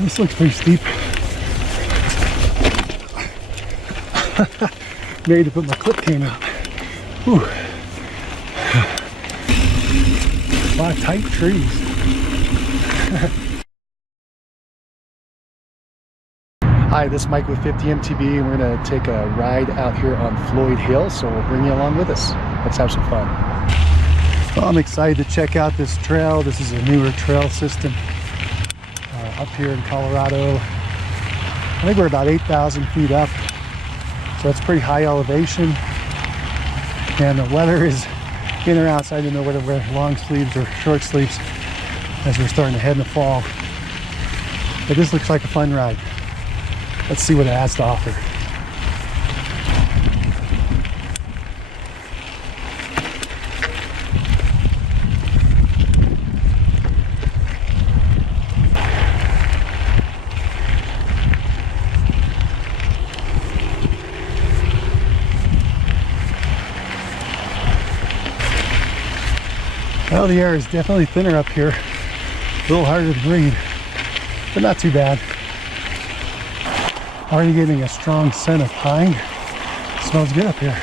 This looks pretty steep. Made to put my clip cane out. Whew. A lot of tight trees. Hi, this is Mike with 50 MTB, and we're going to take a ride out here on Floyd Hill, so we'll bring you along with us. Let's have some fun. Well, I'm excited to check out this trail. This is a newer trail system up here in Colorado. I think we're about 8,000 feet up, so it's pretty high elevation, and the weather is in or out, so I didn't know whether to wear long sleeves or short sleeves as we're starting to head in the fall. But this looks like a fun ride. Let's see what it has to offer. Well, the air is definitely thinner up here. A little harder to breathe, but not too bad. Already getting a strong scent of pine. Smells good up here.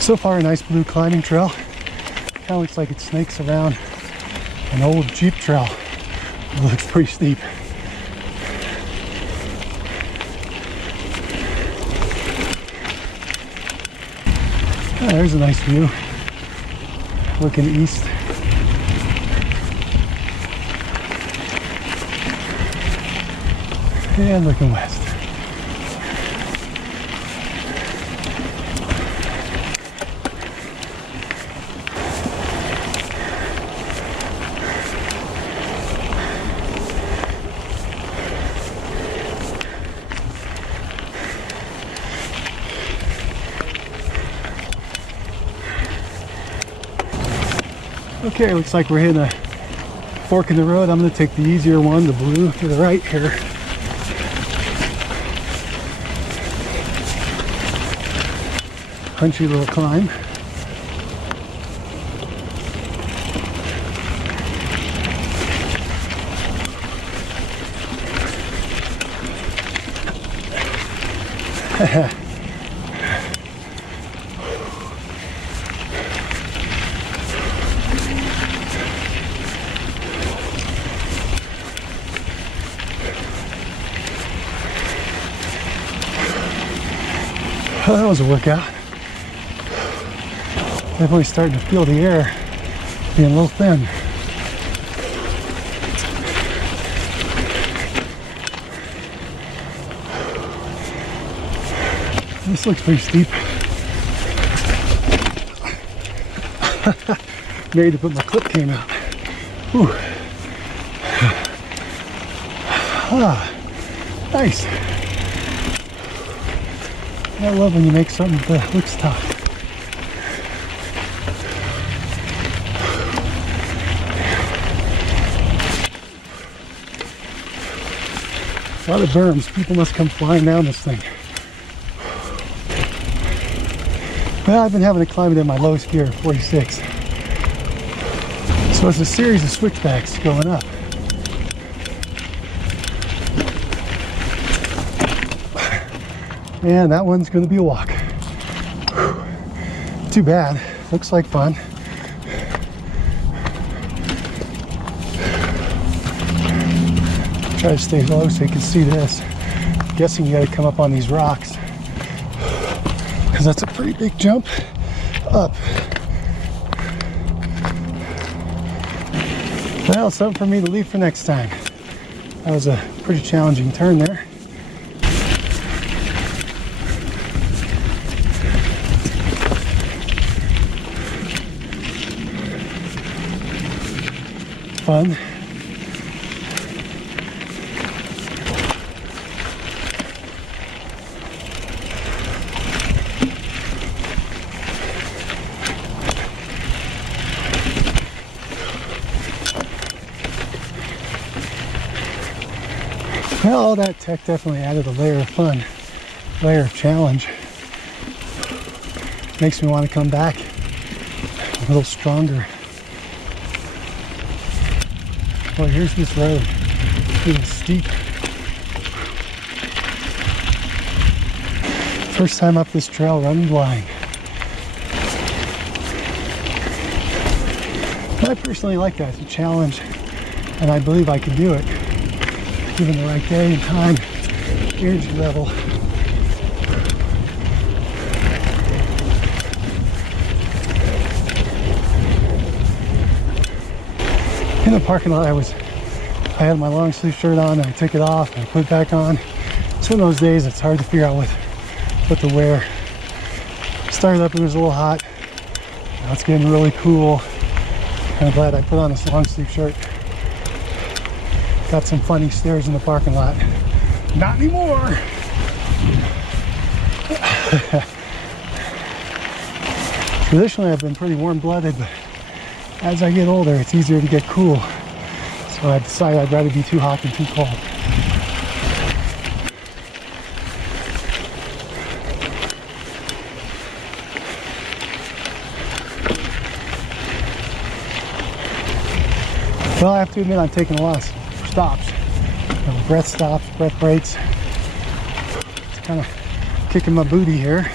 So far, a nice blue climbing trail. Kind of looks like it snakes around an old Jeep trail. It looks pretty steep. Oh, there's a nice view. Looking east. And looking west. Okay, looks like we're hitting a fork in the road. I'm going to take the easier one, the blue, to the right here. Punchy little climb. Well, that was a workout. Definitely starting to feel the air being a little thin. This looks pretty steep. Made to put my clip cane out. Whew. Ah, nice. I love when you make something that looks tough. A lot of berms. People must come flying down this thing. Well, I've been having to climb it in my lowest gear, 46. So it's a series of switchbacks going up. And that one's going to be a walk. Whew. Too bad. Looks like fun. Try to stay low so you can see this. I'm guessing you got to come up on these rocks, because that's a pretty big jump up. Well, something for me to leave for next time. That was a pretty challenging turn there. Fun. Well, all that tech definitely added a layer of fun, layer of challenge. Makes me want to come back a little stronger. Well, here's this road. It's steep. First time up this trail running blind. I personally like that. It's a challenge, and I believe I can do it. Given the right day and time, energy level. In the parking lot, I had my long sleeve shirt on, and I took it off and I put it back on. It's one of those days it's hard to figure out what to wear. Started up, it was a little hot. Now it's getting really cool. I'm glad I put on this long sleeve shirt. Got some funny stares in the parking lot. Not anymore! Traditionally, I've been pretty warm-blooded, but as I get older, it's easier to get cool. So I decided I'd rather be too hot than too cold. Well, I have to admit, I'm taking a lot of stops. Breath stops, breath breaks. It's kind of kicking my booty here.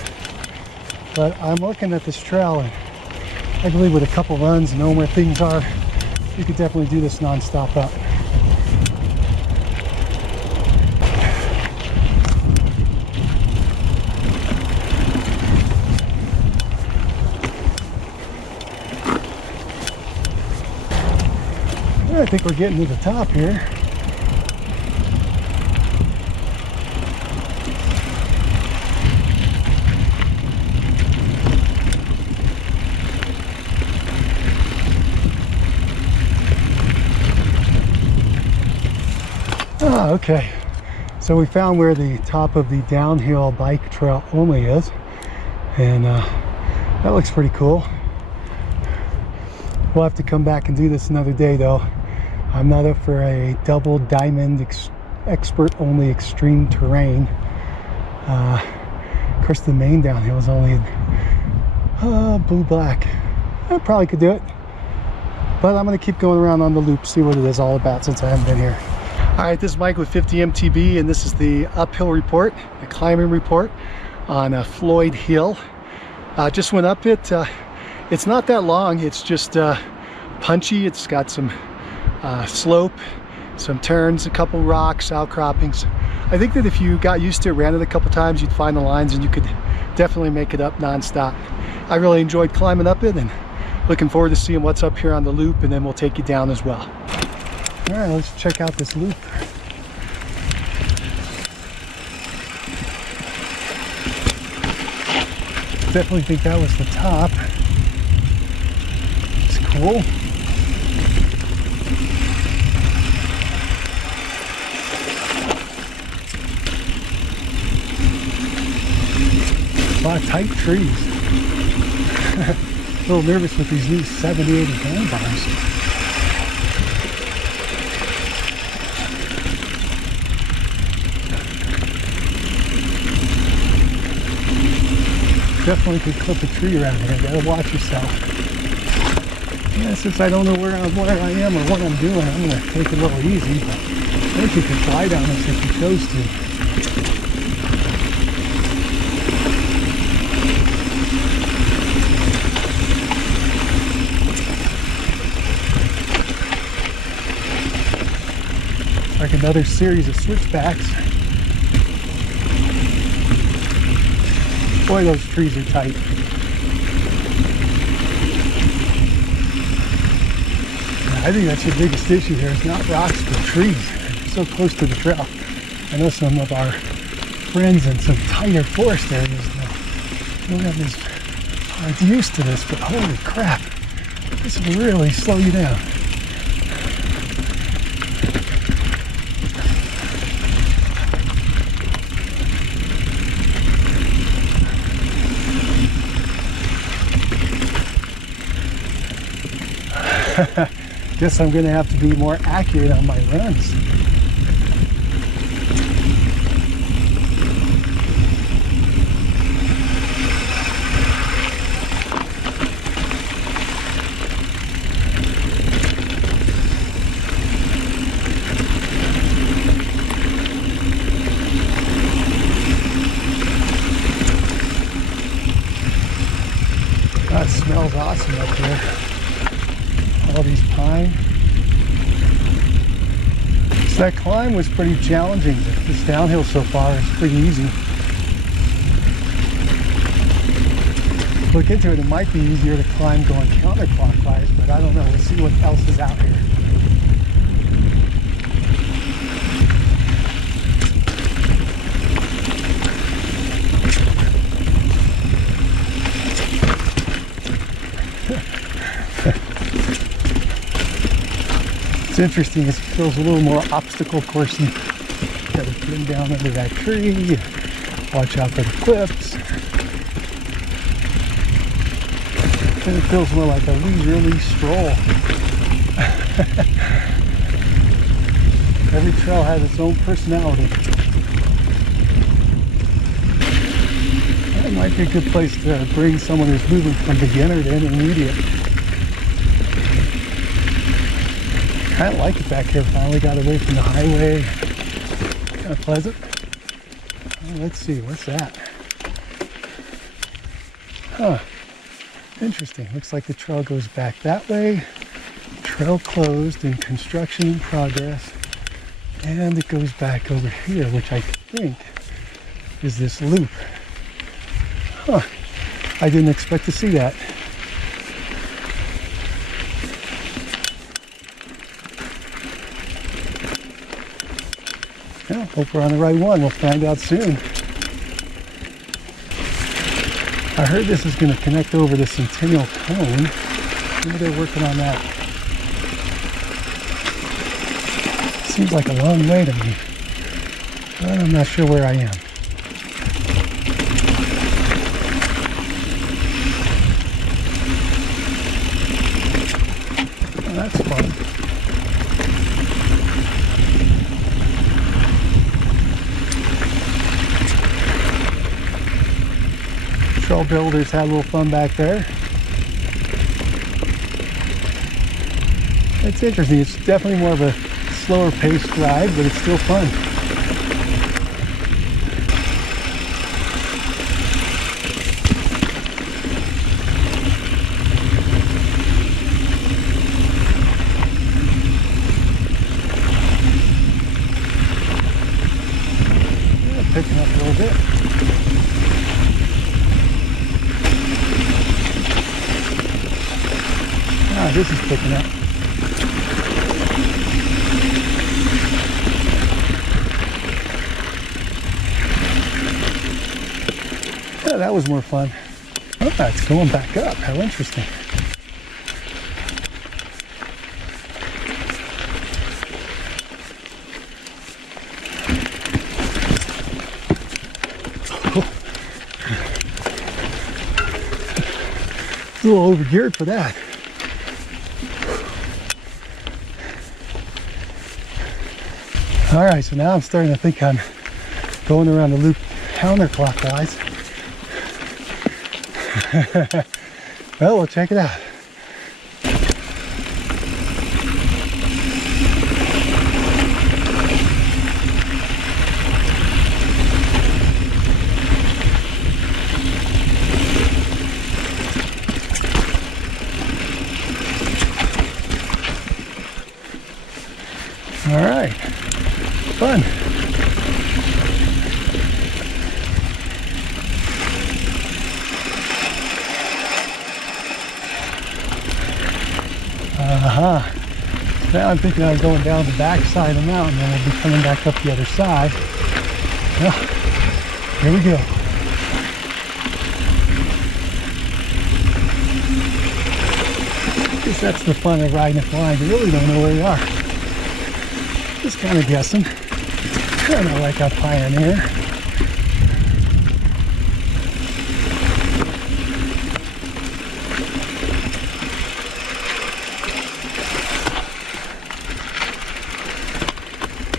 But I'm looking at this trail, and I believe with a couple runs and knowing where things are, you could definitely do this non-stop up. I think we're getting to the top here. Ah, okay. So we found where the top of the downhill bike trail only is, and that looks pretty cool. We'll have to come back and do this another day, though. I'm not up for a double diamond expert only extreme terrain. Of course, the main downhill is only blue black. I probably could do it, but I'm going to keep going around on the loop, see what it is all about since I haven't been here. All right, this is Mike with 50 MTB, and this is the uphill report, the climbing report on Floyd Hill. Just went up it. It's not that long. It's just punchy. It's got some slope, some turns, a couple rocks, outcroppings. I think that if you got used to it, ran it a couple times, you'd find the lines and you could definitely make it up non-stop. I really enjoyed climbing up it, and looking forward to seeing what's up here on the loop, and then we'll take you down as well. All right, let's check out this loop. Definitely think that was the top. It's cool. A lot of tight trees. A little nervous with these new 70-80 handlebars. Definitely could clip a tree around here. Gotta watch yourself. Yeah, since I don't know where I am or what I'm doing, I'm gonna take it a little easy. But I think you could fly down this if you chose to. Like another series of switchbacks. Boy, those trees are tight. I think that's your biggest issue here. It's not rocks, but trees. So close to the trail. I know some of our friends in some tighter forest areas don't have this, aren't used to this, but holy crap, this will really slow you down. Guess I'm going to have to be more accurate on my runs. That smells awesome up here. All these pine. So that climb was pretty challenging. This downhill so far is pretty easy. Look into it, it might be easier to climb going counterclockwise, but I don't know. We'll see what else is out here. It's interesting, it feels a little more obstacle coursey. Got to pin down under that tree, watch out for the cliffs. And it feels more like a leisurely stroll. Every trail has its own personality. That might be a good place to bring someone who's moving from beginner to intermediate. I kind of like it back here. Finally got away from the highway. Kind of pleasant. Oh, let's see, what's that? Huh. Interesting. Looks like the trail goes back that way. Trail closed and construction in progress. And it goes back over here, which I think is this loop. Huh. I didn't expect to see that. Well, hope we're on the right one. We'll find out soon. I heard this is going to connect over the Centennial Cone. Maybe they're working on that. Seems like a long way to me, but I'm not sure where I am. Oh, that's fun. Trail builders had a little fun back there. It's interesting. It's definitely more of a slower paced ride, but it's still fun. Yeah, picking up a little bit. Ah, this is picking up. Yeah, that was more fun. Oh, it's going back up. How interesting. A little over geared for that. All right, so now I'm starting to think I'm going around the loop counterclockwise. Well, we'll check it out. All right, fun. Now I'm thinking I'm going down the back side of the mountain and we'll be coming back up the other side. Well, here we go. I guess that's the fun of riding it blind. You really don't know where you are. Just kind of guessing. Kind of like a pioneer.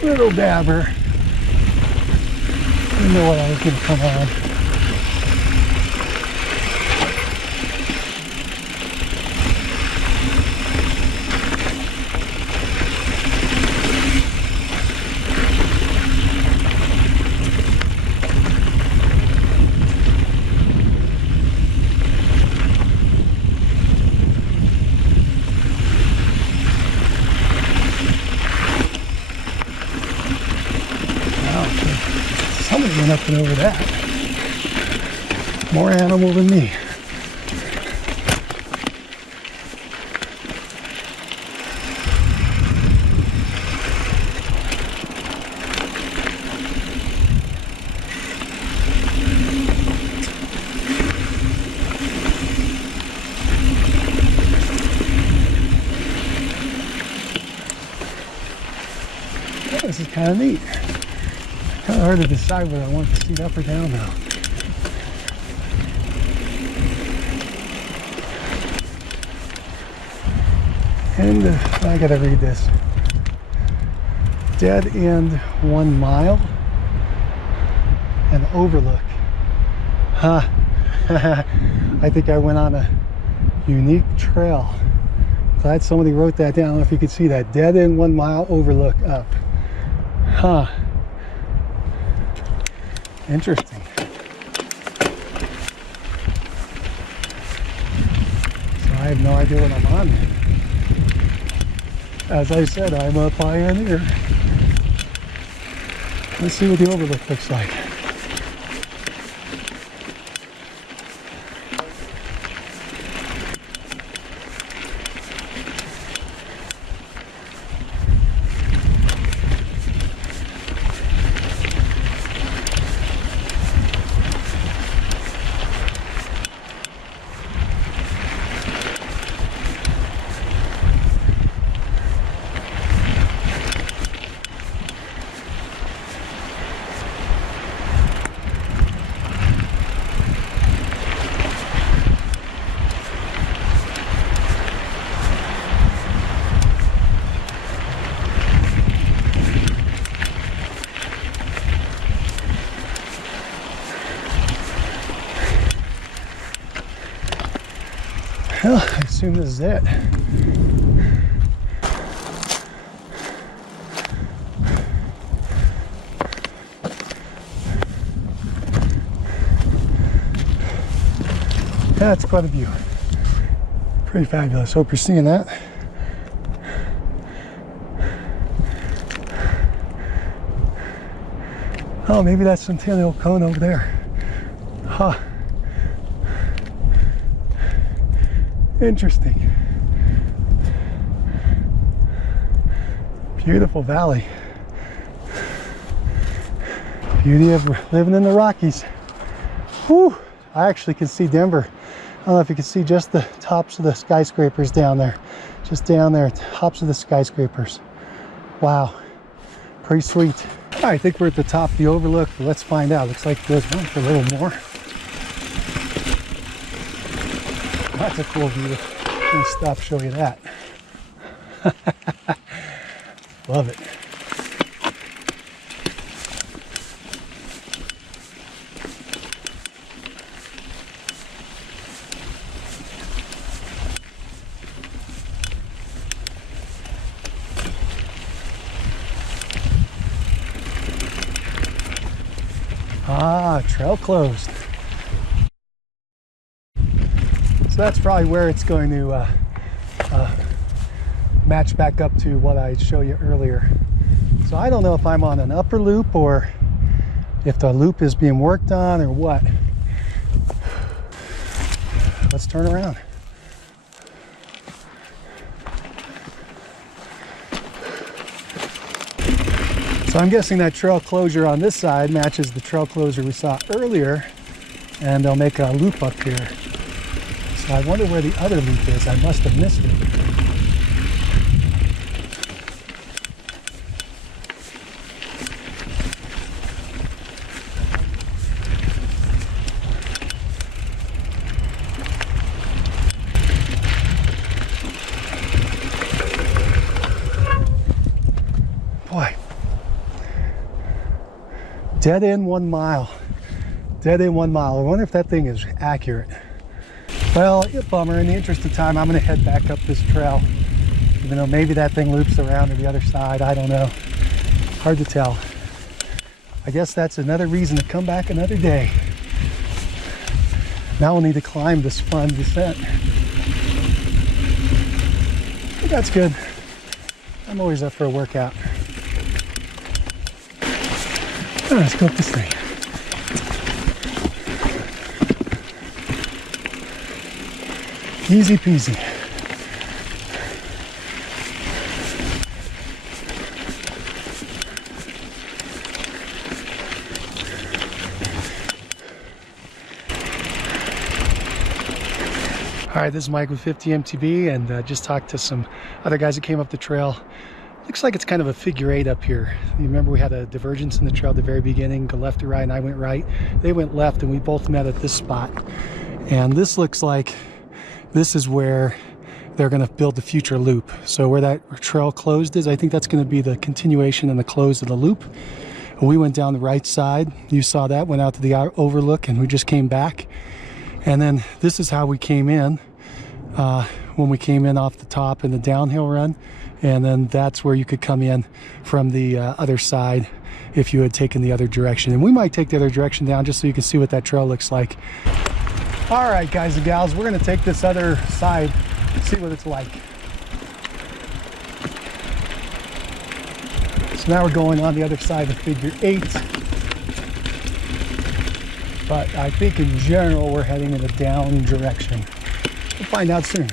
Little dabber. You know what I was going to come on. Somebody went up and over that. More animal than me. Oh, this is kind of neat. Kind of hard to decide whether I want the seat up or down now. And I gotta read this. Dead end 1 mile and Overlook. Huh. I think I went on a unique trail. Glad somebody wrote that down. I don't know if you could see that. Dead end 1 mile, Overlook up. Huh. Interesting. So I have no idea what I'm on. As I said, I'm a pioneer. Let's see what the Overlook looks like. Well, I assume this is it. That's quite a view. Pretty fabulous. Hope you're seeing that. Oh, maybe that's Centennial Cone over there. Huh. Interesting. Beautiful valley. Beauty of living in the Rockies. Whew. I actually can see Denver. I don't know if you can see just the tops of the skyscrapers down there. Just down there, tops of the skyscrapers. Wow. Pretty sweet. All right, I think we're at the top of the Overlook. Let's find out. Looks like there's one for a little more. That's a cool view. I'm gonna stop show you that. Love it. Ah, trail closed. So that's probably where it's going to match back up to what I showed you earlier. So I don't know if I'm on an upper loop or if the loop is being worked on or what. Let's turn around. So I'm guessing that trail closure on this side matches the trail closure we saw earlier, and they'll make a loop up here. So I wonder where the other loop is. I must have missed it. Boy. Dead end 1 mile. Dead end 1 mile. I wonder if that thing is accurate. Well, a bummer. In the interest of time, I'm going to head back up this trail. Even though maybe that thing loops around to the other side. I don't know. Hard to tell. I guess that's another reason to come back another day. Now we'll need to climb this fun descent. But that's good. I'm always up for a workout. All right, let's go up this thing. Easy peasy. All right, this is Mike with 50 MTB, and just talked to some other guys that came up the trail. Looks like it's kind of a figure 8 up here. You remember we had a divergence in the trail at the very beginning, go left to right, and I went right. They went left, and we both met at this spot. And this looks like this is where they're going to build the future loop. So where that trail closed is, I think that's going to be the continuation and the close of the loop. We went down the right side. You saw that, went out to the Overlook, and we just came back. And then this is how we came in when we came in off the top in the downhill run. And then that's where you could come in from the other side if you had taken the other direction. And we might take the other direction down just so you can see what that trail looks like. All right, guys and gals, we're gonna take this other side, see what it's like. So now we're going on the other side of figure 8. But I think in general, we're heading in a down direction. We'll find out soon.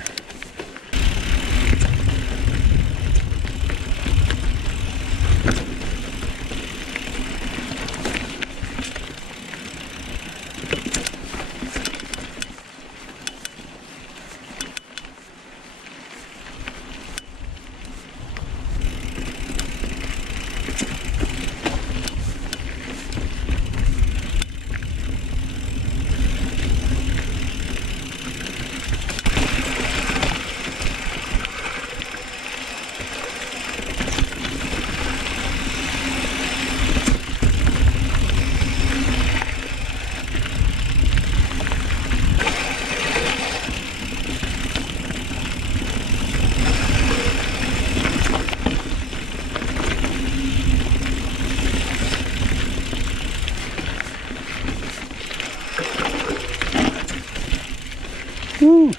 Woo!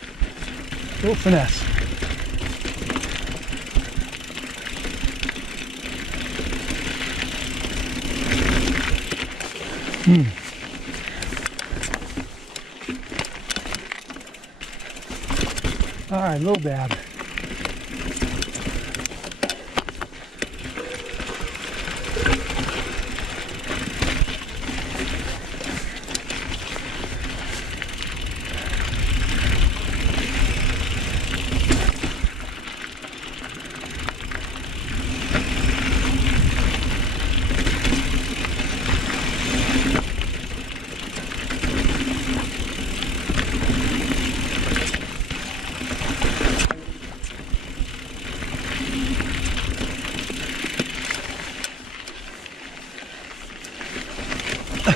Little finesse. All right, little dab.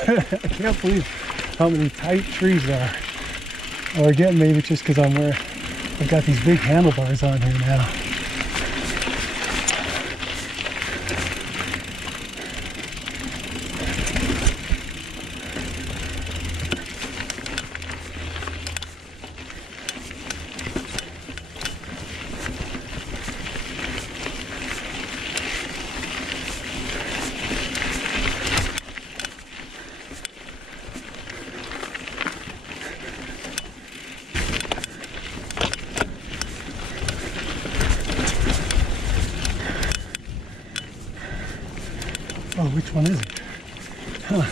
I can't believe how many tight trees there are. Or again, maybe it's just because I've got these big handlebars on here now. Oh, which one is it? Huh.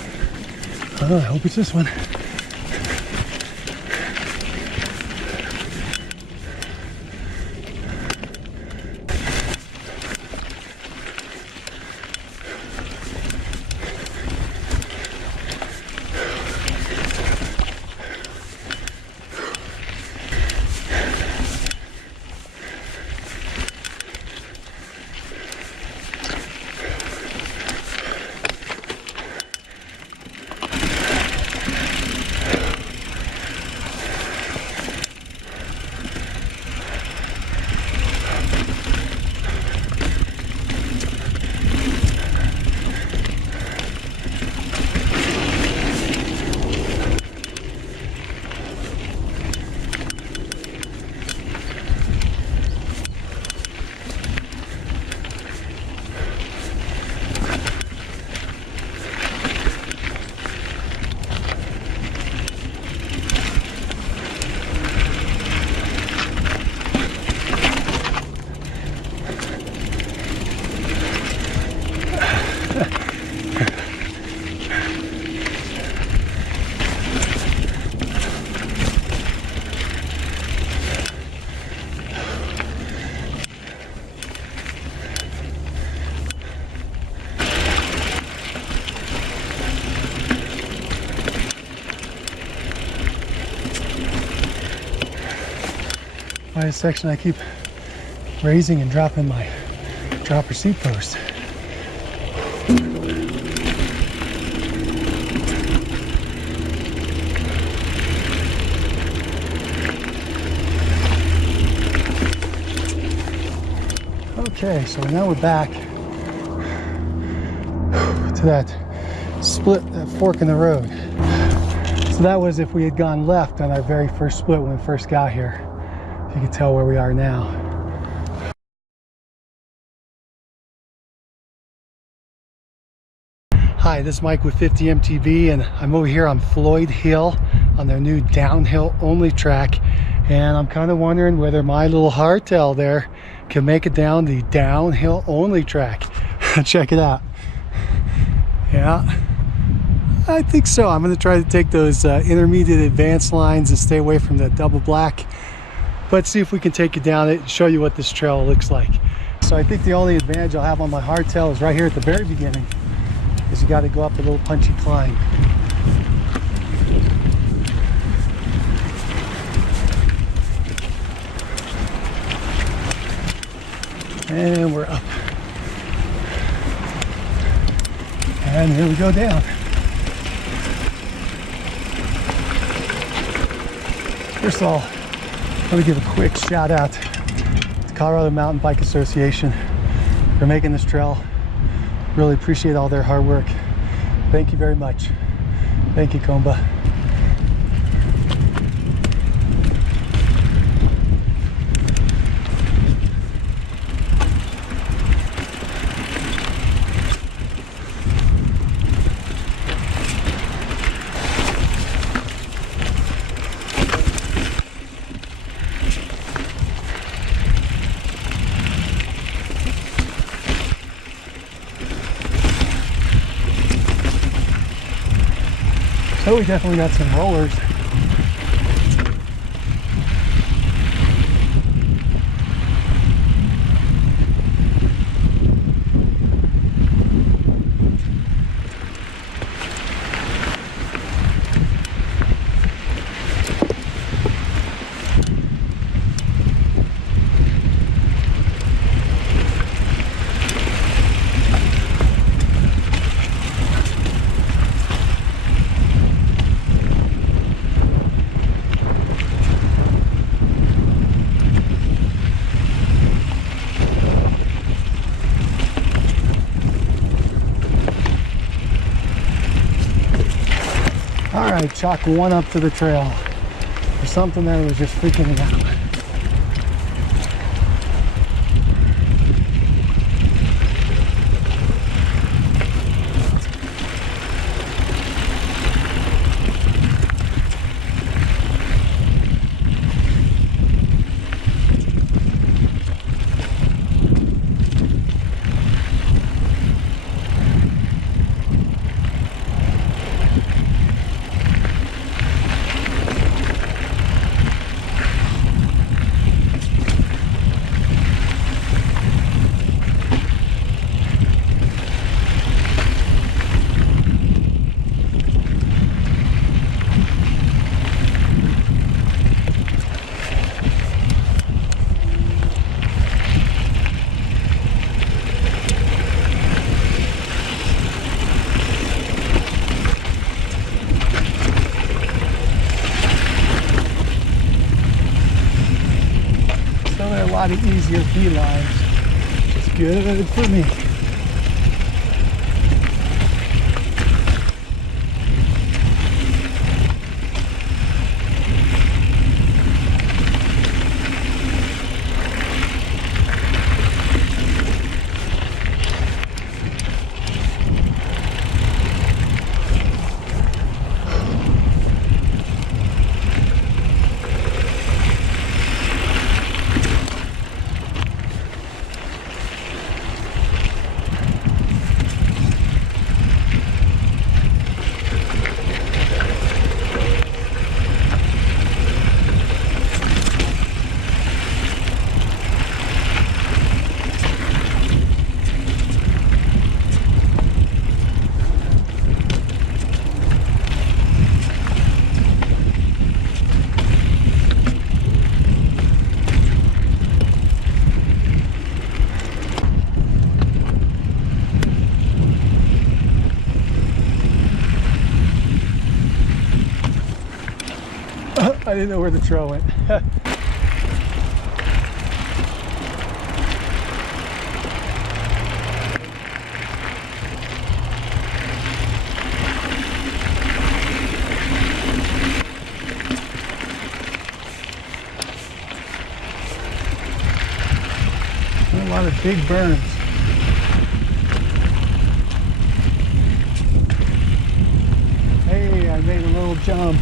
Oh, I hope it's this one. By this section, I keep raising and dropping my dropper seat post. Okay, so now we're back to that split, that fork in the road. So that was if we had gone left on our very first split when we first got here. You can tell where we are now. Hi, this is Mike with 50 MTB, and I'm over here on Floyd Hill on their new downhill only track, and I'm kind of wondering whether my little hardtail there can make it down the downhill only track. Check it out. Yeah, I think so. I'm going to try to take those intermediate advanced lines and stay away from the double black. Let's see if we can take it down it and show you what this trail looks like. So I think the only advantage I'll have on my hardtail is right here at the very beginning, is you got to go up a little punchy climb. And we're up. And here we go down. First of all, I want to give a quick shout out to Colorado Mountain Bike Association for making this trail. Really appreciate all their hard work. Thank you very much. Thank you, Comba. So we definitely got some rollers. I chalk one up to the trail for something that was just freaking me out. A lot of easier felines, which is good for me. I didn't know where the trail went. A lot of big burns. Hey, I made a little jump.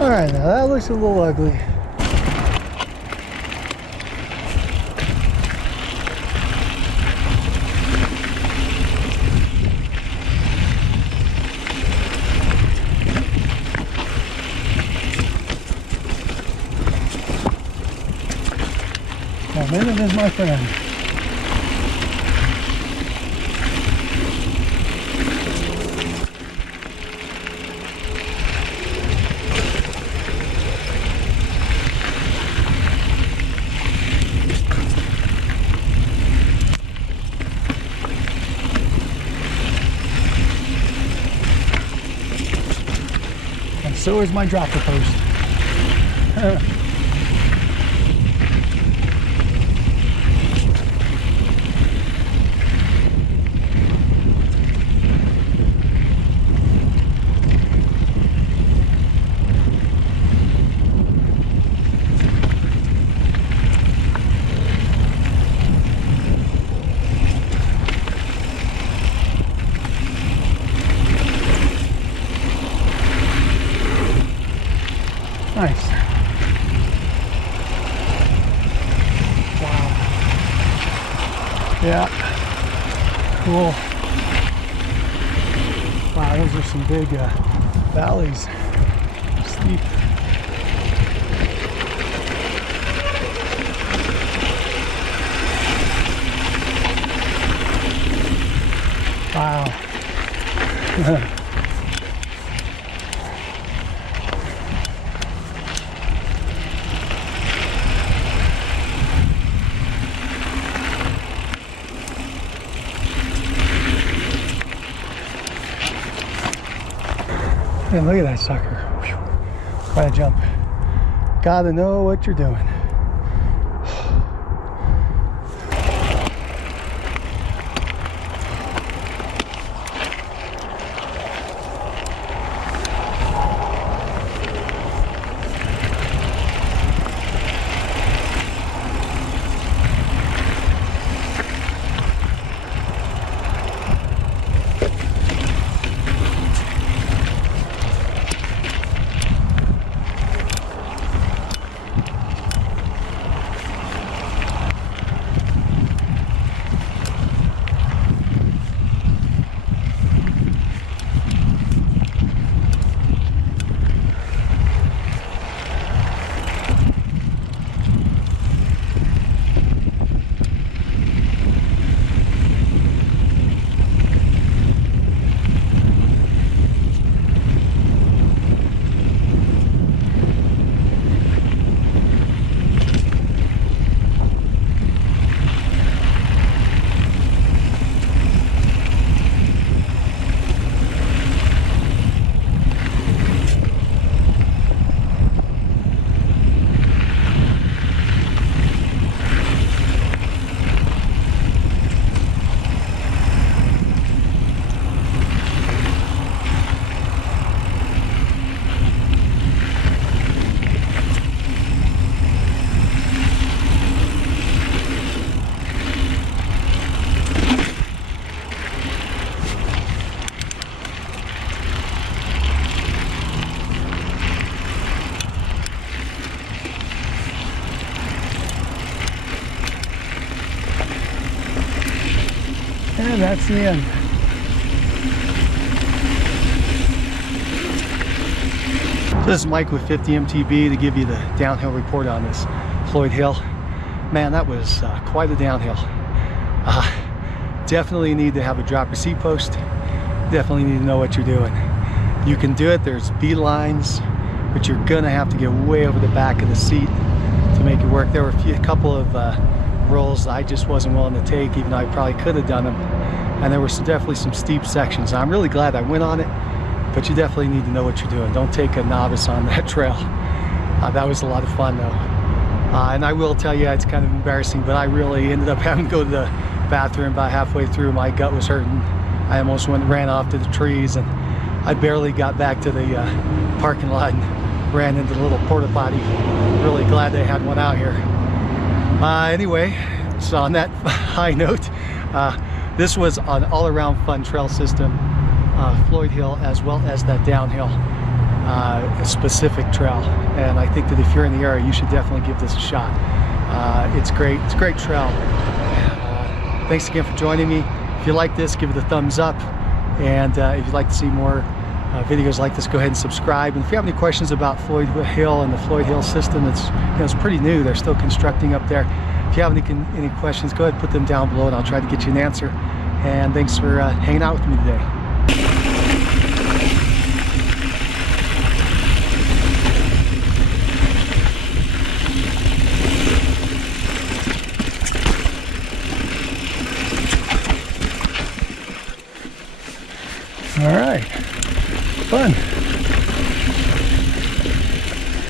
Alright, now that looks a little ugly. minute is my friend. And so is my dropper post. Nice. Wow. Yeah. Cool. Wow, those are some big valleys. Steep. Wow. And look at that sucker. Whew. Quite a jump. Gotta know what you're doing. And that's the end. So this is Mike with 50 MTB to give you the downhill report on this Floyd Hill. Man, that was quite a downhill. Definitely need to have a dropper seat post. Definitely need to know what you're doing. You can do it. There's B lines, but you're gonna have to get way over the back of the seat to make it work. There were a couple of rolls I just wasn't willing to take, even though I probably could have done them. And there were definitely some steep sections. I'm really glad I went on it, but you definitely need to know what you're doing. Don't take a novice on that trail. That was a lot of fun though. And I will tell you, it's kind of embarrassing, but I really ended up having to go to the bathroom about halfway through. My gut was hurting. I almost ran off to the trees, and I barely got back to the parking lot and ran into the little porta potty. Really glad they had one out here. Anyway, so on that high note, this was an all-around fun trail system, Floyd Hill, as well as that downhill specific trail. And I think that if you're in the area, you should definitely give this a shot. It's great. It's a great trail. Thanks again for joining me. If you like this, give it a thumbs up. And if you'd like to see more videos like this, go ahead and subscribe. And if you have any questions about Floyd Hill and the Floyd Hill system, it's pretty new. They're still constructing up there. If you have any questions, go ahead and put them down below and I'll try to get you an answer. And thanks for hanging out with me today. All right, fun.